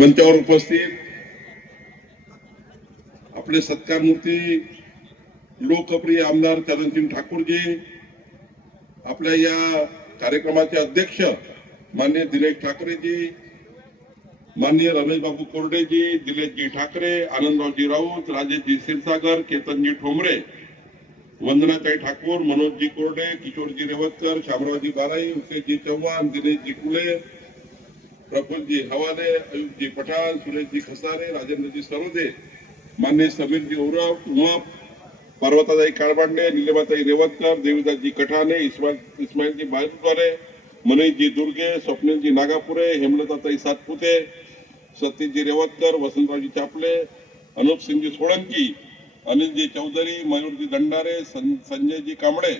मंचावर उपस्थित? आपले सत्कारमूर्ती लोकप्रिय आमदार चरणसिंग ठाकूरजी आपल्या या कार्यक्रमाचे अध्यक्ष मान्य दिनेश ठाकरेजी माननीय रमेश बाबू कोरडेजी दिलेशजी ठाकरे आनंदरावजी राऊत राजेशजी क्षीरसागर केतनजी ठोंबरे वंदनाताई ठाकूर मनोजजी कोरडे किशोरजी रेवतकर शामरावजी बाराई उकेशजी चव्हाण दिनेशजी कुले प्रफुल्लजी हवाले अयुबजी पठाण सुरेशजी खसारे राजेंद्रजी सरोदे मान्य समीरजी उरव उमप पर्वताताई काळबांडे निलेबाताई रेवतकर देवीदासजी कठाणे इस्माईल इस्माईलजी बायतुकारे मनीषजी दुर्गे स्वप्नीलजी नागापुरे हेमलताताई सातपुते सतीशजी रेवतकर वसंतरावजी चापले अनुप सिंगजी सोळंकी अनिलजी चौधरी मयूरजी दंडारे सं- संजयजी कांबळे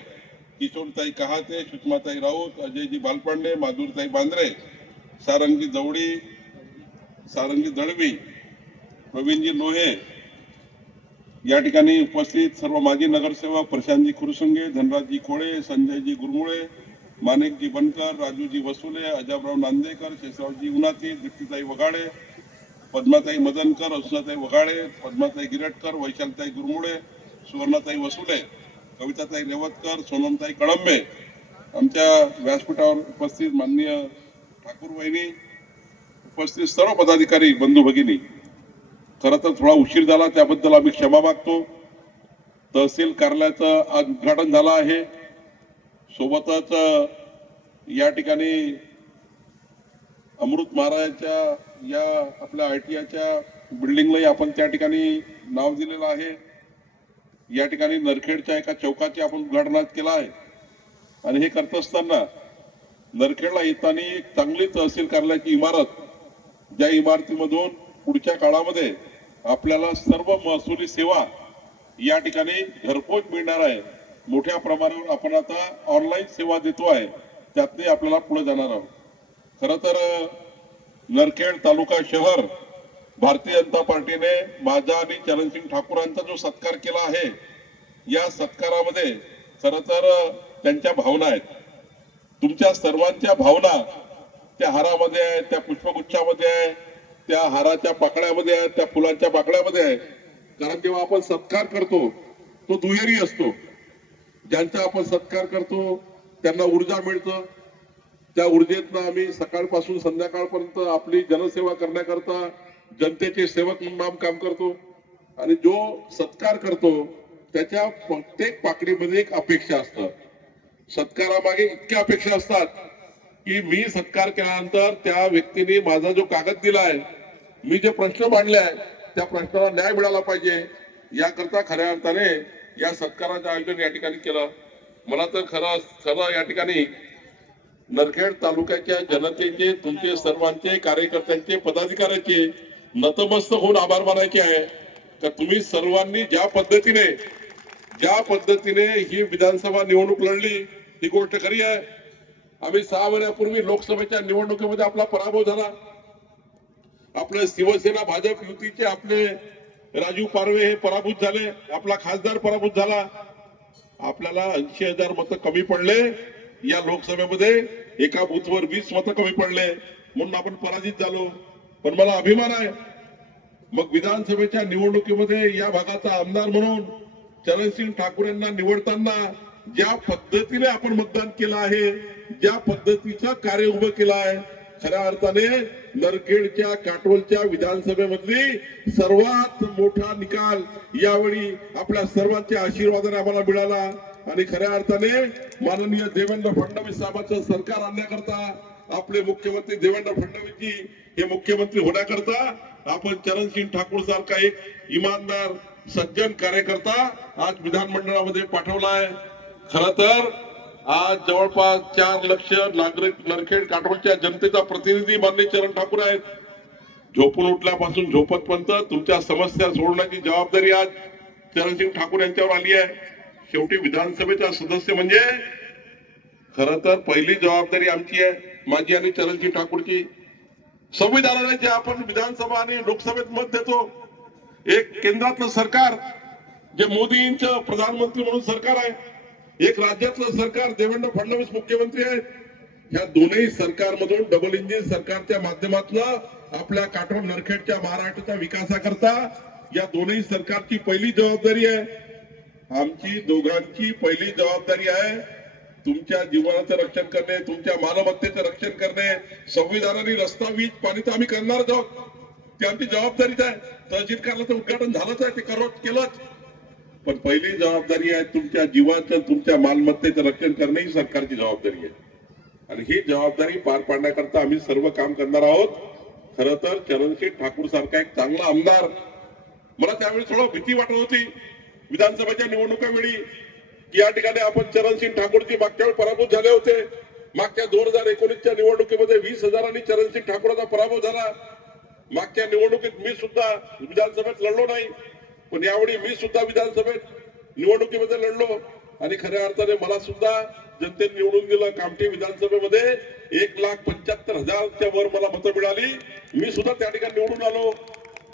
किशोरताई कहाते सुषमाताई राऊत अजयजी बालपांडे माधुरताई बांद्रे सारंगी जवडी सारंगी दळवी प्रवीणजी लोहे या ठिकाणी उपस्थित सर्व माजी नगरसेवक प्रशांतजी खुरसुंगे धनराजजी कोळे संजयजी गुरमुळे माणिकजी बनकर राजूजी वसुले अजाबराव नांदेकर शेषरावजी उनाती दीप्तीताई वगाडे पद्माताई मदनकर असुताई वगाडे पद्माताई गिरटकर वैशालताई गुरमुळे सुवर्णाताई वसुले कविताताई रेवतकर सोनमताई कळंबे आमच्या व्यासपीठावर उपस्थित माननीय ठाकूर वहिनी उपस्थित सर्व पदाधिकारी बंधू भगिनी खरं तर थोडा उशीर झाला त्याबद्दल आम्ही क्षमा मागतो. तहसील कार्यालयाचं आज उद्घाटन झालं आहे. सोबतच या ठिकाणी अमृत महाराजांच्या या आपल्या आय टी आयच्या बिल्डिंगलाही आपण त्या ठिकाणी नाव दिलेलं आहे. या ठिकाणी नरखेडच्या एका चौकाचे आपण उद्घाटन केलं आहे. आणि हे करत असताना नरखेडला येताना एक चांगली तहसील कार्यालयाची इमारत ज्या इमारतीमधून पुढच्या काळामध्ये आपल्याला सर्व महसुली सेवा या ठिकाणी घरपोच मिळणार आहे. मोठ्या प्रमाणावर आपण आता ऑनलाईन सेवा देतो आहे. त्यातने आपल्याला पुढे जाणार आहोत. खर तर नरखेड तालुका शहर भारतीय जनता पार्टीने माझा आणि चरणसिंग ठाकूरांचा जो सत्कार केला आहे या सत्कारामध्ये खर तर त्यांच्या भावना आहेत. तुमच्या सर्वांच्या भावना त्या हारामध्ये आहे त्या पुष्पगुच्छामध्ये आहे त्या हाराच्या पाकळ्यामध्ये आहे त्या फुलांच्या पाकळ्यामध्ये आहे कारण जेव्हा आपण सत्कार करतो तो दुहेरी असतो. ज्यांचा आपण सत्कार करतो त्यांना ऊर्जा मिळतं. त्या ऊर्जेतनं आम्ही सकाळपासून संध्याकाळपर्यंत आपली जनसेवा करण्याकरता जनतेचे सेवक म्हणून काम करतो. आणि जो सत्कार करतो त्याच्या प्रत्येक पाकडीमध्ये एक अपेक्षा असतात सत्कारामागे इतक्या अपेक्षा असतात की मी सत्कार केल्यानंतर त्या व्यक्तीने माझा जो कागद दिलाय मी जे प्रश्न मांडले आहे त्या प्रश्नाला न्याय मिळाला पाहिजे. याकरता खऱ्या अर्थाने या सत्काराचं आयोजन या ठिकाणी केलं. मला तर खरं खरं या ठिकाणी नरखेड तालुक्याच्या जनतेचे तुमचे सर्वांचे कार्यकर्त्यांचे पदाधिकाऱ्यांचे नतमस्त होऊन आभार मानायचे आहे. तर तुम्ही सर्वांनी ज्या पद्धतीने ज्या पद्धतीने ही विधानसभा निवडणूक लढली ही गोष्ट खरी आहे. आम्ही सहा महिन्यापूर्वी लोकसभेच्या निवडणुकीमध्ये आपला पराभव झाला. आपले शिवसेना भाजप युतीचे आपले राजू पारवे हे पराभूत झाले. आपला खासदार पराभूत झाला. आपल्याला ऐंशी हजार मतं कमी पडले. या लोकसभेमध्ये एका बूथवर वीस मतं कमी पडले. म्हणून आपण पराजित झालो. पण मला अभिमान आहे. मग विधानसभेच्या निवडणुकीमध्ये या भागाचा आमदार म्हणून चरणसिंग ठाकूर यांना निवडताना ज्या पद्धतीने आपण मतदान केलं आहे ज्या पद्धतीचं कार्य उभं केलं आहे खऱ्या अर्थाने नरखेडच्या काटोलच्या विधानसभेमधली सर्वात मोठा निकाल यावेळी आपल्या सर्वांच्या आशीर्वादाने आम्हाला मिळाला. आणि खऱ्या अर्थाने माननीय देवेंद्र फडणवीस साहेबांचं सरकार आणण्याकरता आपले मुख्यमंत्री देवेंद्र फडणवीसजी हे मुख्यमंत्री होण्याकरता आपण चरणसिंग ठाकूर सारखा एक इमानदार सज्जन कार्यकर्ता आज विधानमंडळामध्ये पाठवला आहे. खर तर आज जवळपास चार लक्ष नागरिक नरखेड काटोलच्या जनतेचा प्रतिनिधी माननीय चरण ठाकूर आहेत. झोपून उठल्यापासून झोपतपर्यंत तुमच्या समस्या सोडण्याची जबाबदारी आज चरणसिंग ठाकूर यांच्यावर आली आहे. शेवटी विधानसभेचा सदस्य म्हणजे खर तर पहिली जबाबदारी आमची आहे. माझी आणि चरणसिंग ठाकूरची. संविधानाने जे आपण विधानसभा आणि लोकसभेत मत देतो एक केंद्रातलं सरकार जे मोदींचं प्रधानमंत्री म्हणून सरकार आहे एक राज्यातलं सरकार देवेंद्र फडणवीस मुख्यमंत्री आहेत ह्या दोनही सरकारमधून डबल इंजिन सरकारच्या माध्यमातून आपल्या काटोल नरखेडच्या महाराष्ट्राच्या विकासाकरता या दोन्ही सरकारची पहिली जबाबदारी आहे. आमची दोघांची पहिली जबाबदारी आहे. तुमच्या जीवनाचं रक्षण करणे तुमच्या मालमत्तेचं रक्षण करणे संविधानाने रस्ता वीज पाणी तर आम्ही करणारच आहोत. ती आमची जबाबदारीच आहे. तहसील कार्यालयाचं उद्घाटन झालंच आहे ते करत केलंच. पण पहिली जबाबदारी आहे तुमच्या जीवाचं तुमच्या मालमत्तेचं रक्षण करणे ही सरकारची जबाबदारी आहे. आणि ही जबाबदारी पार पाडण्याकरता आम्ही सर्व काम करणार आहोत. खर तर चरणसिंग ठाकूर सारखा एक चांगला आमदार. मला त्यावेळी थोडं भीती वाटत होती विधानसभेच्या निवडणुकावेळी की या ठिकाणी आपण चरणसिंग ठाकूरची मागच्या वेळी पराभूत झाले होते. मागच्या दोन हजार एकोणीसच्या निवडणुकीमध्ये वीस हजारांनी चरणसिंग ठाकूरचा पराभव झाला. मागच्या निवडणुकीत मी सुद्धा विधानसभेत लढलो नाही. पण यावेळी मी सुद्धा विधानसभेत निवडणुकीमध्ये लढलो. आणि खऱ्या अर्थाने मला सुद्धा जनतेने निवडून दिलं. कामठी विधानसभेमध्ये एक लाख पंच्याहत्तर हजारच्या वर मला मतं मिळाली. मी सुद्धा त्या ठिकाणी निवडून आलो.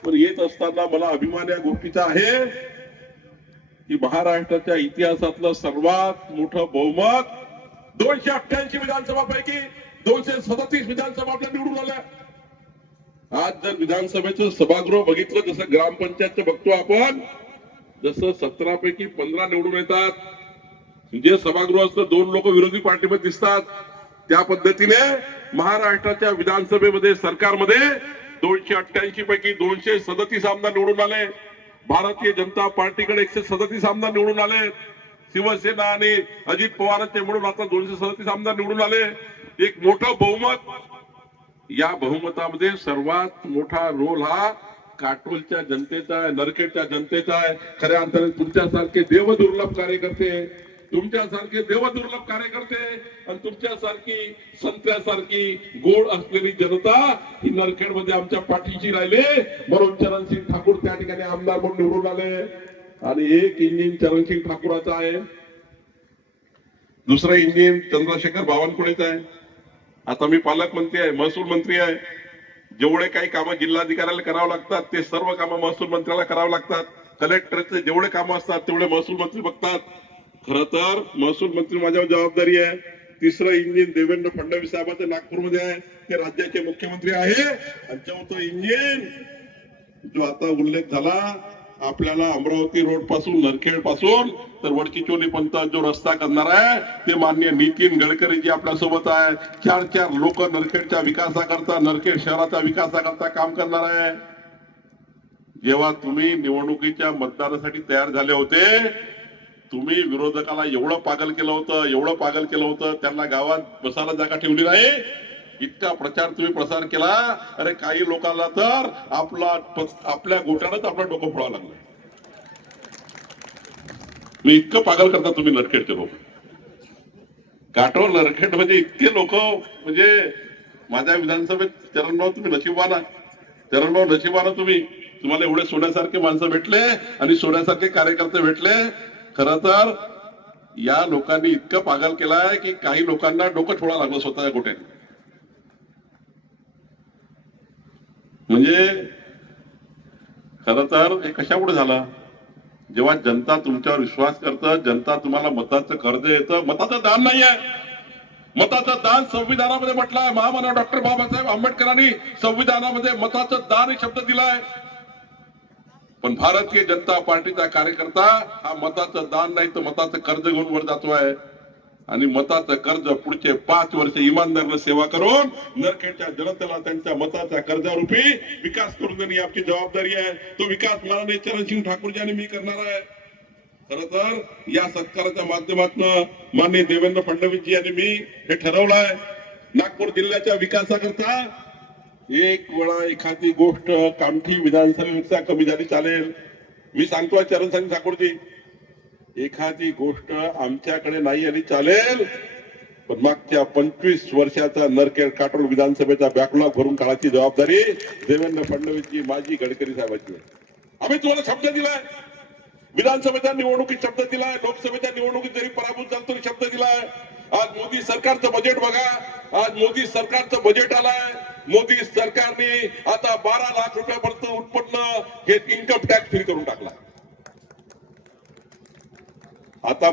पण येत असताना मला अभिमान या गोष्टीचा आहे की महाराष्ट्राच्या इतिहासातलं सर्वात मोठं बहुमत दोनशे अठ्ठ्याऐंशी विधानसभा पैकी दोनशे सदतीस विधानसभा आपल्या निवडून आल्या. आज जर विधानसभेचं सभागृह बघितलं जसं ग्रामपंचायतचं बघतो आपण जसं सतरा पैकी पंधरा निवडून येतात. जे सभागृह असतं दोन लोक विरोधी पार्टीमध्ये दिसतात. त्या पद्धतीने महाराष्ट्राच्या विधानसभेमध्ये सरकारमध्ये दोनशे अठ्ठ्याऐंशी पैकी दोनशे सदतीस आमदार निवडून आले. भारतीय जनता पार्टीकडे एकशे सदतीस आमदार निवडून आले. शिवसेना आणि अजित पवारांचे म्हणून आता दोनशे सदतीस आमदार निवडून आले. एक मोठं बहुमत या बहुमतामध्ये सर्वात मोठा रोल हा काटोलच्या जनतेचा आहे नरखेडच्या जनतेचा आहे. खऱ्या अर्थाने तुमच्यासारखे देवदुर्लभ कार्यकर्ते तुमच्यासारखे देवदुर्लभ कार्यकर्ते आणि तुमच्यासारखी संत्र्यासारखी गोड असलेली जनता ही नरखेडमध्ये आमच्या पाठीशी राहिले. म्हणून चरणसिंग ठाकूर त्या ठिकाणी आमदार म्हणून निवडून आले. आणि एक इंजिन चरणसिंग ठाकूराचा आहे. दुसरं इंजिन चंद्रशेखर बावनकुळेचा आहे. आता मी पालकमंत्री आहे महसूल मंत्री आहे. जेवढे काही कामं जिल्हाधिकाऱ्याला करावं लागतात ते सर्व कामं महसूल मंत्र्याला करावं लागतात. कलेक्टरचे जेवढे कामं असतात तेवढे महसूल मंत्री बघतात. खर तर महसूल मंत्री माझ्यावर जबाबदारी आहे. तिसरं इंजिन देवेंद्र फडणवीस साहेबांचं नागपूरमध्ये आहे. ते राज्याचे मुख्यमंत्री आहे. आणि चौथं इंजिन जो आता उल्लेख झाला आपल्याला अमरावती रोडपासून नरखेडपासून तर वडकीचोली पंत जो रस्ता करणार आहे ते मान्य नितीन गडकरी जी आपल्यासोबत आहे. चार चार लोक नरखेडच्या विकासाकरता नरखेड शहराच्या विकासाकरता काम करणार आहे. जेव्हा तुम्ही निवडणुकीच्या मतदानासाठी तयार झाले होते तुम्ही विरोधकाला एवढं पागल केलं होतं एवढं पागल केलं होतं त्यांना गावात बसायला जागा ठेवली नाही. इतका प्रचार तुम्ही प्रसार केला अरे काही लोकांना तर आपला आपल्या गोट्यानंच आपलं डोकं फोडावं लागलं. तुम्ही इतकं पागल करता तुम्ही नरखेडचे लोक. काटो नरखेड म्हणजे इतके लोक म्हणजे माझ्या विधानसभेत चरणभाऊ तुम्ही नशिबाना चरणभाऊ नशिबाना तुम्ही. तुम्हाला एवढे सोन्यासारखे माणसं भेटले आणि सोन्यासारखे कार्यकर्ते भेटले. खर तर या लोकांनी इतकं पागल केलाय की काही लोकांना डोकं ठोळा लागलं स्वतःच्या गोट्याने म्हणजे खर तर हे कशामुळे झालं? जेव्हा जनता तुमच्यावर विश्वास करतं जनता तुम्हाला मताचं कर्ज येतं मताचं दान नाही आहे मताचं दान संविधानामध्ये म्हटलं आहे महामानव डॉक्टर बाबासाहेब आंबेडकरांनी संविधानामध्ये मताचं दान हे शब्द दिलाय. पण भारतीय जनता पार्टीचा कार्यकर्ता हा मताचं दान नाही तर मताचं कर्ज घेऊन वर जातो आहे आणि मताचं कर्ज पुढचे पाच वर्ष इमानदारनं सेवा करून नरखेडच्या जनतेला त्यांच्या मताच्या कर्जारूपी विकास करून देणे ही जबाबदारी आहे. तो विकास माननीय चरणसिंग ठाकूरजी आणि मी करणार आहे. खर तर या सत्काराच्या माध्यमातून माननीय देवेंद्र फडणवीसजी यांनी मी हे ठरवलं आहे नागपूर जिल्ह्याच्या विकासाकरता एक वेळा एखादी गोष्ट कामठी विधानसभेपेक्षा कमी झाली चालेल. मी सांगतो चरणसिंग ठाकूरजी. एखादी गोष्ट आमच्याकडे नाही आली चालेल पण मागच्या पंचवीस वर्षाचा नरखेड काटोल विधानसभेचा बॅकलॉग भरून काढायची जबाबदारी देवेंद्र फडणवीसची माजी गडकरी साहेबांची आम्ही तुम्हाला शब्द दिलाय. विधानसभेच्या निवडणुकीत शब्द दिलाय लोकसभेच्या निवडणुकीत जरी पराभूत झाला तरी शब्द दिलाय. आज मोदी सरकारचं बजेट बघा. आज मोदी सरकारचं बजेट आलाय. मोदी सरकारने आता बारा लाख रुपयापर्यंत उत्पन्न हे इन्कम टॅक्स फ्री करून टाकला आता